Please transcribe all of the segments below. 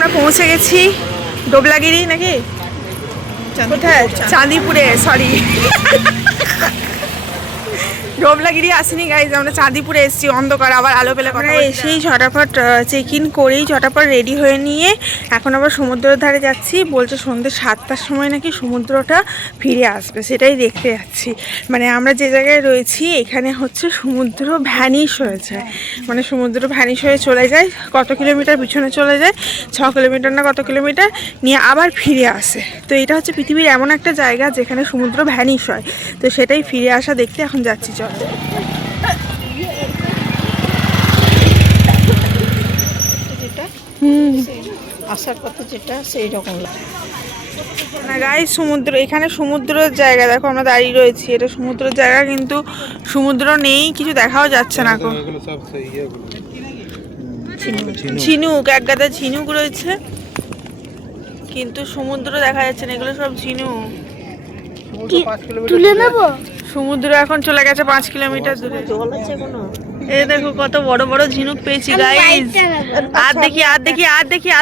আমরা পৌঁছে গেছি ডোবলাগিরি নাকি কোথায় চাঁদিপুরে সরি ডোবলাগিরি আসিনি গাইজ, আমরা চাঁদিপুরে এসেছি অন্ধকার আবার আলো পেলে আমরা এসেই ঝটাফট চেক ইন করেই ঝটাফট রেডি হয়ে নিয়ে এখন আবার সমুদ্রের ধারে যাচ্ছি। বলছে সন্ধ্যে 7টার সময় নাকি সমুদ্রটা ফিরে আসবে, সেটাই দেখতে যাচ্ছি। মানে আমরা যে জায়গায় রয়েছি এখানে হচ্ছে সমুদ্র ভ্যানিশ হয়েছে, মানে সমুদ্র ভ্যানিশ হয়ে চলে যায় কত কিলোমিটার পিছনে চলে যায়, 6 কিলোমিটার না কত কিলোমিটার নিয়ে আবার ফিরে আসে। তো এটা হচ্ছে পৃথিবীর এমন একটা জায়গা যেখানে সমুদ্র ভ্যানিশ হয়, তো সেটাই ফিরে আসা দেখতে এখন যাচ্ছি। চল আসার পথে যেটা সেই রকম না গাই সমুদ্র, এখানে সমুদ্রের জায়গা দেখো, আমরা দাঁড়িয়ে রয়েছি, এটা সমুদ্রের জায়গা কিন্তু সমুদ্র নেই, কিছু দেখাও যাচ্ছে না। ঝিনুক, এক গাদা ঝিনুক রয়েছে কিন্তু সমুদ্র দেখা যাচ্ছে না, এগুলো সব ঝিনুক। তুলে নেব। সমুদ্র এখন চলে গেছে 5 কিলোমিটার দূরে। এই দেখো কত বড় বড় ঝিনুক পেয়েছি গাইস। আর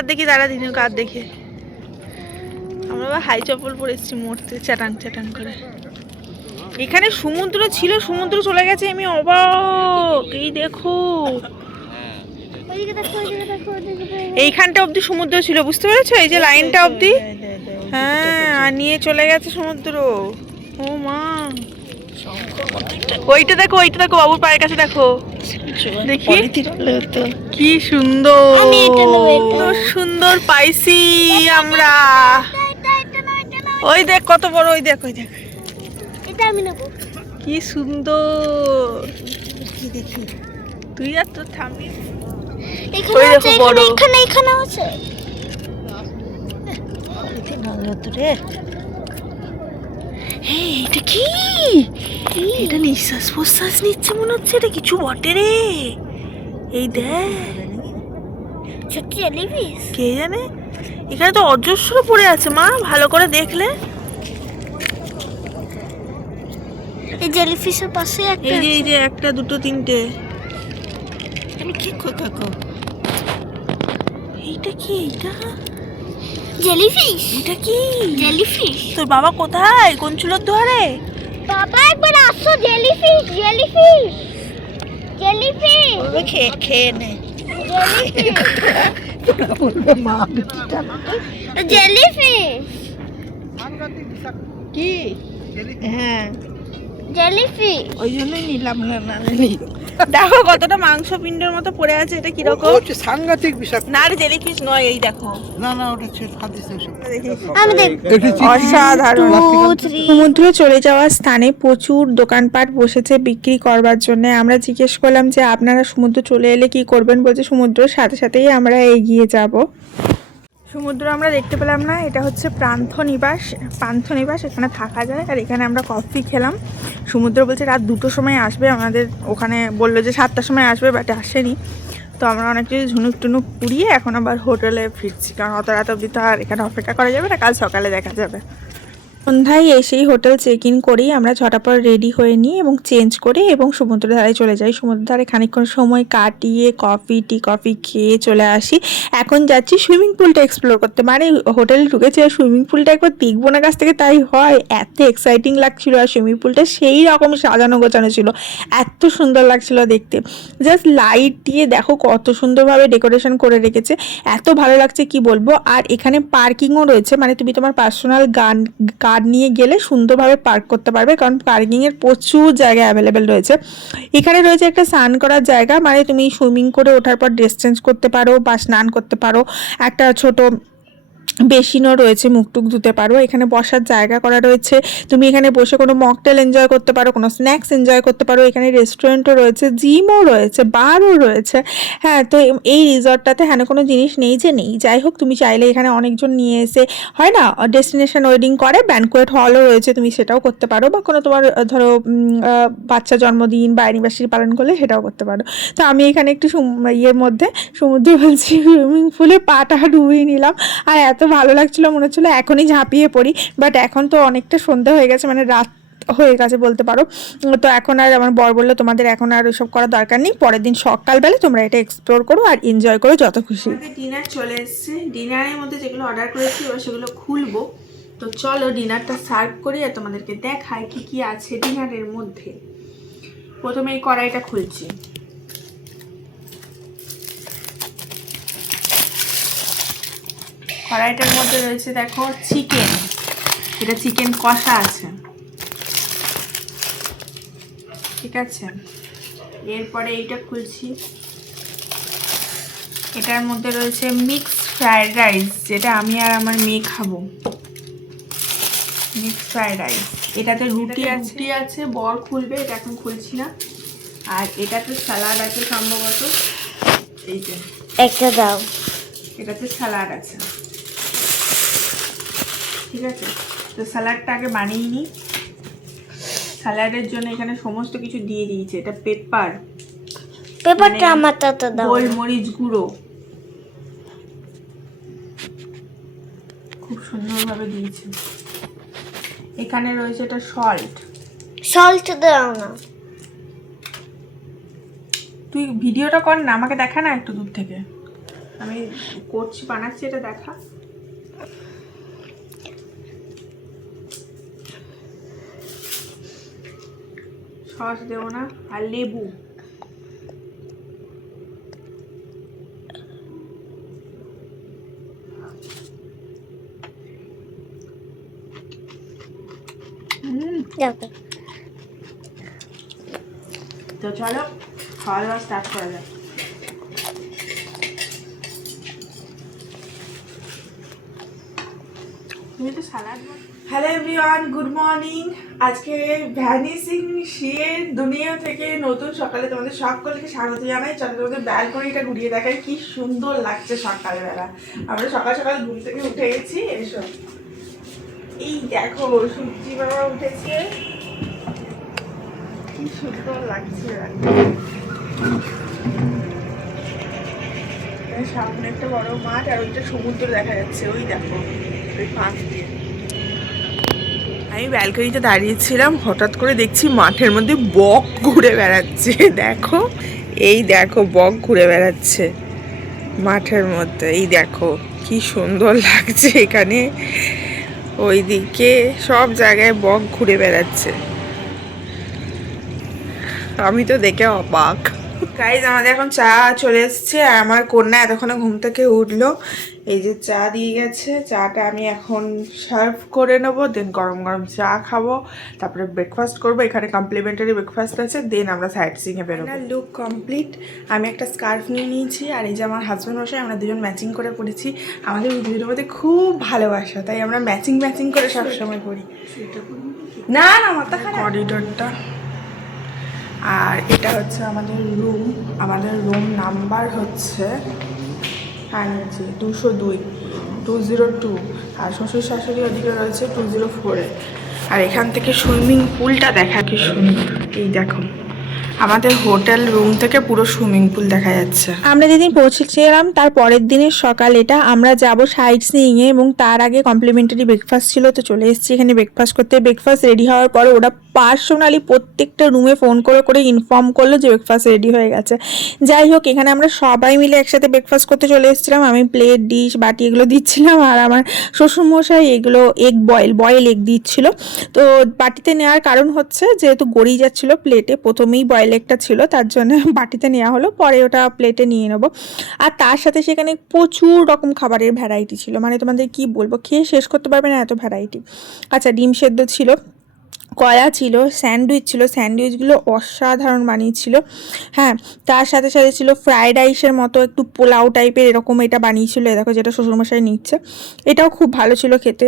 দেখি দাঁড়া ঝিনুক আর দেখি। আমরা হাই চপ্পল পরে এসেছি মরতে চ্যাটাং চ্যাটাং করে। এখানে সমুদ্র ছিল, সমুদ্র চলে গেছে, আমি অবাক। এই দেখো এইখানটা অবধি সমুদ্র ছিল, বুঝতে পেরেছো? এই যে লাইনটা অবধি, হ্যাঁ, আর নিয়ে চলে গেছে সমুদ্র। ও মা, ওইটা দেখো বাবুর পায়ের কাছে দেখো, দেখি কি সুন্দর সুন্দর পাইছি আমরা। ওই দেখ কত বড়, ওই দেখ কি সুন্দর। তুই আর তোর থামবি। ওই দেখো বড়, এখানে আছে রে। এটা কি? এটা নিঃশ্বাস প্রশ্বাস নিচ্ছে মনে হচ্ছে, এটা কিছু বটে রে। এই দেখ, কে জানে, এখানে তো অজস্র পড়ে আছে মা, ভালো করে দেখলে। এই জেলিফিশের পাশে একটা, এই যে একটা দুটো তিনটে। তুমি কি থাকো? এইটা কি? এইটা জেলিফিশ। এটা কি জেলিফিশ? তোর বাবা কোথায়, কোন চুলোর দুয়ারে? বাবা একবার আসো। জেলিফিশ খেয়ে নে। জেলিফিশ কি? হ্যাঁ জেলিফিশ, ওই জন্যই নিলাম না। দেখো কতটা মাংস পিণ্ডের মতো পড়ে আছে, এটা কিরকম? সাংঘাতিক বিষয় না রে জেলিফিশ নয়, এই দেখো। না ওটা খাদ্য আমি অসাধারণ। সমুদ্রে চলে যাওয়ার স্থানে প্রচুর দোকানপাট বসেছে বিক্রি করবার জন্য। আমরা জিজ্ঞেস করলাম যে আপনারা সমুদ্র চলে এলে কি করবেন, বলছে সমুদ্রের সাথে সাথেই আমরা এগিয়ে যাব। সমুদ্র আমরা দেখতে পেলাম না, এটা হচ্ছে পান্থনিবাস, এখানে থাকা যায়। আর এখানে আমরা কফি খেলাম। সমুদ্র বলছে রাত 2টোর সময় আসবে, আমাদের ওখানে বললো যে 7টার সময় আসবে, বাট আসেনি। তো আমরা অনেক কিছু ঝুনুক টুনুক পুড়িয়ে এখন আবার হোটেলে ফিরছি, কারণ অত রাত অবধি তো আর এখানে অপেক্ষা করা যাবে না, কাল সকালে দেখা যাবে। সন্ধ্যায় এসেই হোটেল চেক ইন করেই আমরা ঝটাপট রেডি হয়ে নিই এবং চেঞ্জ করে এবং সমুদ্র ধারে চলে যাই। সমুদ্র ধারে খানিকক্ষণ সময় কাটিয়ে কফি খেয়ে চলে আসি। এখন যাচ্ছি সুইমিং পুলটা এক্সপ্লোর করতে। মানে হোটেলে ঢুকেছি আর সুইমিং পুলটা একবার দেখবো না কাছ থেকে, তাই হয়। এত এক্সাইটিং লাগছিল, আর সুইমিং পুলটা সেই রকম সাজানো গোছানো ছিল, এত সুন্দর লাগছিল দেখতে। জাস্ট লাইট দিয়ে দেখো কত সুন্দরভাবে ডেকোরেশন করে রেখেছে, এত ভালো লাগছে কি বলবো। আর এখানে পার্কিংও রয়েছে, মানে তুমি তোমার পার্সোনাল কার নিয়ে গেলে সুন্দরভাবে পার্ক করতে পারবে, কারণ পার্কিংয়ের প্রচুর জায়গা অ্যাভেলেবেল রয়েছে। এখানে রয়েছে একটা স্নান করার জায়গা, মানে তুমি সুইমিং করে ওঠার পর ড্রেস চেঞ্জ করতে পারো বা স্নান করতে পারো। একটা ছোট বেসিনও রয়েছে, মুখটুক ধুতে পারো। এখানে বসার জায়গা করা রয়েছে, তুমি এখানে বসে কোনো মকটেল এনজয় করতে পারো, কোনো স্ন্যাক্স এনজয় করতে পারো। এখানে রেস্টুরেন্টও রয়েছে, জিমও রয়েছে, বারও রয়েছে। হ্যাঁ, তো এই রিসর্টটাতে হ্যাঁ কোনো জিনিস নেই যে নেই, যাই হোক তুমি চাইলে এখানে অনেকজন নিয়ে এসে হয় না ডেস্টিনেশন ওয়েডিং করে, ব্যানকোয়েট হলও রয়েছে, তুমি সেটাও করতে পারো, বা কোনো তোমার ধরো বাচ্চা জন্মদিন বা অ্যানিভার্সারি পালন করলে সেটাও করতে পারো। তো আমি এখানে একটু ইয়ের মধ্যে সমুদ্র বলছি সুইমিং পুলে পাটা ডুবিয়ে নিলাম, আর এত ভালো লাগছিল, মনে হচ্ছিলো এখনই ঝাঁপিয়ে পড়ি। বাট এখন তো অনেকটা সন্ধ্যা হয়ে গেছে, মানে রাত হয়ে গেছে বলতে পারো। তো এখন আর আমার বর বললো তোমাদের এখন আর ওসব করার দরকার নেই, পরের দিন সকালবেলা তোমরা এটা এক্সপ্লোর করো আর এনজয় করো যত খুশি। ডিনার চলে এসছে, ডিনারের মধ্যে যেগুলো অর্ডার করেছি এবার সেগুলো খুলবো। তো চলো ডিনারটা সার্ভ করি আর তোমাদেরকে দেখাই কি কি আছে ডিনারের মধ্যে। প্রথমে এই কড়াইটা খুলছি। কড়াইটার মধ্যে রয়েছে দেখো চিকেন, এটা চিকেন কষা আছে, ঠিক আছে। এরপরে এইটা খুলছি, এটার মধ্যে রয়েছে মিক্সড ফ্রাইড রাইস, যেটা আমি আর আমার মেয়ে খাবো। মিক্সড ফ্রাইড রাইস, এটাতে রুটি আছে, বর খুলবে, এটা এখন খুলছি না। আর এটাতে স্যালাড আছে সম্ভবত, এই যে একটা দাও। এটাতে স্যালাড আছে, ঠিক আছে। তো স্যালাডটা আগে বানিয়ে নিই। স্যালাডের জন্য এখানে সমস্ত কিছু দিয়ে দিয়েছে। এটা পেপারটা আমার তাতে দাও। গোলমরিচ গুঁড়ো খুব সুন্দরভাবে দিয়েছে। এখানে রয়েছে এটা সল্ট দাও না। তুই ভিডিওটা কর না, আমাকে দেখা না একটু দূর থেকে, আমি করছি বানাচ্ছি, এটা দেখা। সস দেবো না, আর লেবু। তো চলো খাওয়া দাওয়া স্টার্ট করা যাক। তুমি তো salad. Hello everyone, good morning. আজকে ভ্যানিসিং শিয়ের দুনিয়া থেকে নতুন সকালে তোমাদের সকলকে স্বাগত জানাই। চলো তোমাদের ব্যালকনিটা ঘুরিয়ে দেখাই, কি সুন্দর লাগছে সকালবেলা। আমরা সকাল সকাল ঘুম থেকে উঠে গেছি। এসো, এই দেখো সূর্যি বাবা উঠেছে, কি সুন্দর লাগছে। সামনে একটা বড় মাঠ আর ওইটা সমুদ্র দেখা যাচ্ছে, ওই দেখো ওই পাশ দিয়ে। আমি ব্যালকনিতে দাঁড়িয়েছিলাম, হঠাৎ করে দেখছি মাঠের মধ্যে বক ঘুরে বেড়াচ্ছে। দেখো, এই দেখো বক ঘুরে বেড়াচ্ছে মাঠের মধ্যে। এই দেখো কি সুন্দর লাগছে এখানে, ওইদিকে সব জায়গায় বক ঘুরে বেড়াচ্ছে। আমি তো দেখে অবাক। গাইজ আমাদের এখন চা চলে এসছে আর আমার কন্যা এতক্ষণে ঘুম থেকে উঠলো। এই যে চা দিয়ে গেছে, চাটা আমি এখন সার্ভ করে নেবো, দেন গরম গরম চা খাবো, তারপরে ব্রেকফাস্ট করবো। এখানে কমপ্লিমেন্টারি ব্রেকফাস্ট আছে, দেন আমরা সাইট সিইংয়ে বেরোবো। Look complete. আমি একটা স্কার্ফ নিয়ে নিয়েছি আর এই যে আমার হাজব্যান্ড মশাই, আমরা দুজন ম্যাচিং করে পড়েছি। আমাদের দুজনের মধ্যে খুব ভালোবাসা, তাই আমরা ম্যাচিং করে সবসময় পড়ি। না না মাথা খারাপ। করিডোরটা, আর এটা হচ্ছে আমাদের রুম নাম্বার হচ্ছে 202 আর শ্বশুর শাশুড়ি ওদিকে রয়েছে 204-এ। আর এখান থেকে সুইমিং পুলটা দেখা কি সুন্দর। এই দেখো আমাদের হোটেল রুম থেকে পুরো সুইমিং পুল দেখা যাচ্ছে। আমরা যেদিন পৌঁছেছিলাম তার পরের দিনের সকাল এটা, আমরা যাব সাইট সিইংয়ে এবং তার আগে কমপ্লিমেন্টারি ব্রেকফাস্ট ছিল, তো চলে এসেছি এখানে ব্রেকফাস্ট করতে। ব্রেকফাস্ট রেডি হওয়ার পরে ওরা পার্সোনালি প্রত্যেকটা রুমে ফোন করে ইনফর্ম করলো যে ব্রেকফাস্ট রেডি হয়ে গেছে। যাই হোক, এখানে আমরা সবাই মিলে একসাথে ব্রেকফাস্ট করতে চলে এসেছিলাম। আমি প্লেট ডিশ বাটি এগুলো দিচ্ছিলাম আর আমার শ্বশুরমশাই এগুলো বয়েল এগ দিচ্ছিল। তো বাটিতে নেওয়ার কারণ হচ্ছে যেহেতু গড়িয়ে যাচ্ছিলো প্লেটে, প্রথমেই বয়েল এগটা ছিল তার জন্য বাটিতে নেওয়া হলো, পরে ওটা প্লেটে নিয়ে নেবো। আর তার সাথে সেখানে প্রচুর রকম খাবারের ভ্যারাইটি ছিল, মানে তোমাদের কি বলবো, খেয়ে শেষ করতে পারবে না এত ভ্যারাইটি। আচ্ছা, ডিম সেদ্ধ ছিল, কলা ছিল, স্যান্ডউইচ ছিল, স্যান্ডউইচগুলো অসাধারণ বানিয়েছিল। হ্যাঁ, তার সাথে সাথে ছিল ফ্রায়েড রাইসের মতো একটু পোলাও টাইপের এরকম এটা বানিয়েছিল। দেখো যেটা শ্বশুরমশাই নিচ্ছে, এটাও খুব ভালো ছিল খেতে।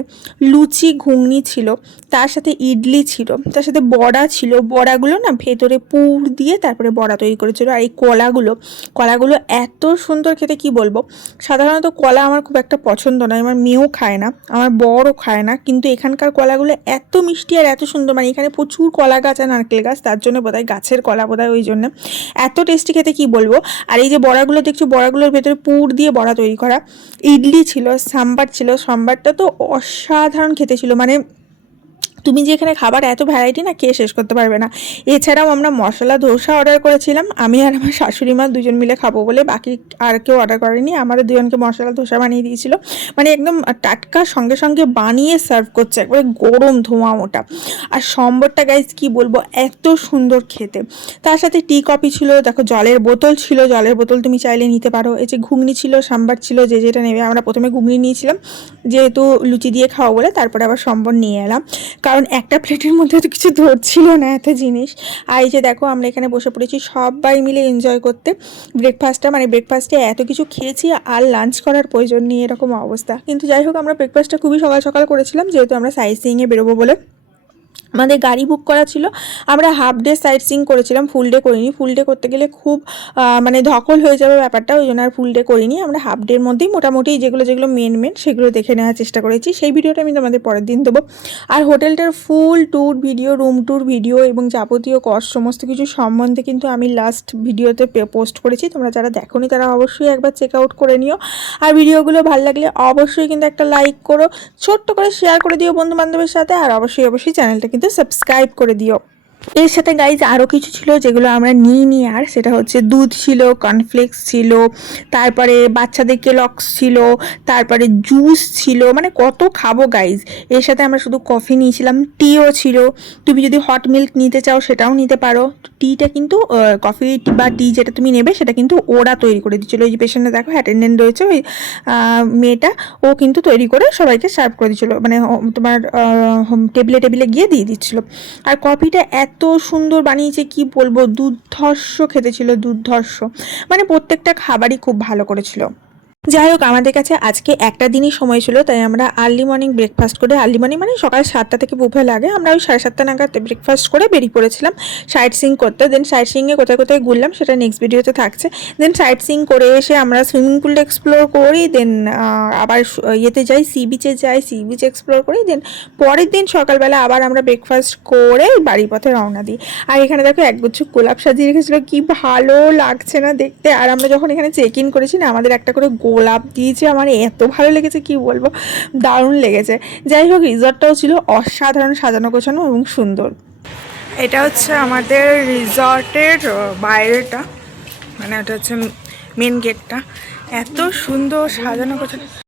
লুচি ঘুগনি ছিল, তার সাথে ইডলি ছিল, তার সাথে বড়া ছিল। বড়াগুলো না ভেতরে পুর দিয়ে তারপরে বড়া তৈরি করেছিল। আর এই কলাগুলো এত সুন্দর খেতে, কি বলবো। সাধারণত কলা আমার খুব একটা পছন্দ নয়, আমার মেয়েও খায় না, আমার বড়ও খায় না, কিন্তু এখানকার কলাগুলো এত মিষ্টি আর এত সুন্দর, মানে এখানে প্রচুর কলা গাছ আর নারকেল গাছ, তার জন্য বোধহয় গাছের কলা বোধহয়, ওই জন্য এত টেস্টি খেতে, কি বলবো। আর এই যে বড়াগুলো দেখছো, বড়াগুলোর ভেতরে পুর দিয়ে বড়া তৈরি করা। ইডলি ছিল, সাম্বার ছিল, সাম্বারটা তো অসাধারণ খেতে ছিল, মানে তুমি যে এখানে খাবার এত ভ্যারাইটি না খেয়ে শেষ করতে পারবে না। এছাড়াও আমরা মশলা ধোসা অর্ডার করেছিলাম, আমি আর আমার শাশুড়ি মা দুজন মিলে খাবো বলে, বাকি আর কেউ অর্ডার করেনি। আমাদের দুজনকে মশলা ধোসা বানিয়ে দিয়েছিল, মানে একদম টাটকা সঙ্গে সঙ্গে বানিয়ে সার্ভ করছে, একবারে গরম ধোঁয়া ওটা। আর সম্বরটা গাইজ কি বলবো, এত সুন্দর খেতে। তার সাথে টি কফি ছিল, দেখো জলের বোতল ছিল, জলের বোতল তুমি চাইলে নিতে পারো। এই যে ঘুগনি ছিল, সাম্বার ছিল, যে যেটা নেবে। আমরা প্রথমে ঘুগনি নিয়েছিলাম যেহেতু লুচি দিয়ে খাওয়া বলে, তারপরে আবার সম্বর নিয়ে এলাম, কারণ একটা প্লেটের মধ্যে তো কিছু ধরছিল না এত জিনিস। আর এই যে দেখো আমরা এখানে বসে পড়েছি সবাই মিলে এনজয় করতে ব্রেকফাস্টটা, মানে ব্রেকফাস্টে এত কিছু খেয়েছি আর লাঞ্চ করার প্রয়োজন নেই এরকম অবস্থা। কিন্তু যাই হোক আমরা ব্রেকফাস্টটা খুবই সকাল সকাল করেছিলাম, যেহেতু আমরা সাইট সিইংয়ে বেরোবো বলে। আমাদের গাড়ি বুক করা ছিল, আমরা হাফ ডে সাইট সিইং করেছিলাম, ফুল ডে করিনি। ফুল ডে করতে গেলে খুব মানে ধকল হয়ে যাবে ব্যাপারটা, ওই জন্য আর ফুল ডে করিনি। আমরা হাফ ডের মধ্যেই মোটামুটি যেগুলো মেন সেগুলো দেখে নেওয়ার চেষ্টা করেছি। সেই ভিডিওটা আমি তোমাদের পরের দিন দেবো। আর হোটেলটার full tour video, room tour video এবং যাবতীয় কস্ট সমস্ত কিছু সম্বন্ধে কিন্তু আমি লাস্ট ভিডিওতে পোস্ট করেছি। তোমরা যারা দেখোনি তারা অবশ্যই একবার চেক আউট করে নিও। আর ভিডিওগুলো ভালো লাগলে অবশ্যই কিন্তু একটা লাইক করো, ছোট্ট করে শেয়ার করে দিও বন্ধু বান্ধবের সাথে, আর অবশ্যই চ্যানেলটা কিন্তু সাবস্ক্রাইব করে দিও। এর সাথে গাইজ আরও কিছু ছিল যেগুলো আমরা নিই, আর সেটা হচ্ছে দুধ ছিল, কর্নফ্লেক্স ছিল, তারপরে বাচ্চাদের কেলক্স ছিল, তারপরে জুস ছিল, মানে কত খাবো গাইজ। এর সাথে আমরা শুধু কফি নিয়েছিলাম, টিও ছিল। তুমি যদি হট মিল্ক নিতে চাও সেটাও নিতে পারো। টিটা কিন্তু কফি বা টি যেটা তুমি নেবে সেটা কিন্তু ওরা তৈরি করে দিচ্ছিলো। ওই যে পেশেন্টে দেখো অ্যাটেন্ডেন্ট রয়েছে, ওই মেয়েটা, ও কিন্তু তৈরি করে সবাইকে সার্ভ করে দিচ্ছিলো, মানে তোমার টেবিলে গিয়ে দিয়ে দিচ্ছিলো। আর কফিটা এত সুন্দর বানিয়েছে কি বলবো, দুর্ধর্ষ খেতে ছিল, দুর্ধর্ষ, মানে প্রত্যেকটা খাবারই খুব ভালো করেছিল। যাই হোক আমাদের কাছে আজকে একটা দিনই সময় ছিল, তাই আমরা আর্লি মর্নিং ব্রেকফাস্ট করে, আর্লি মর্নিং মানে সকাল 7টা থেকে বুফে লাগে, আমরা ওই 7:30 নাগাদ ব্রেকফাস্ট করে বেরিয়ে পড়েছিলাম সাইট সিইং করতে। দেন সাইট সিইংয়ে কোথায় কোথায় ঘুরলাম সেটা নেক্সট ভিডিওতে থাকছে। দেন সাইট সিইং করে এসে আমরা সুইমিং পুল এক্সপ্লোর করি, দেন আবার ইয়েতে যাই, সি বিচে যাই, সি বিচ এক্সপ্লোর করি। দেন পরের দিন সকালবেলা আবার আমরা ব্রেকফাস্ট করে বাড়ির পথে রওনা দিই। আর এখানে দেখো একগুচ্ছ গোলাপ সাজিয়ে রেখেছিলো, কি ভালো লাগছে না দেখতে। আর আমরা যখন এখানে চেক ইন করেছি না, আমাদের একটা করে গোলাপ দিয়েছে, আমার এত ভালো লেগেছে কি বলবো, দারুণ লেগেছে। যাই হোক রিসর্টটাও ছিল অসাধারণ সাজানো গোছানো এবং সুন্দর। এটা হচ্ছে আমাদের রিসর্টের বাইরেটা, মানে এটা হচ্ছে মেন গেটটা, এত সুন্দর সাজানো গোছানো।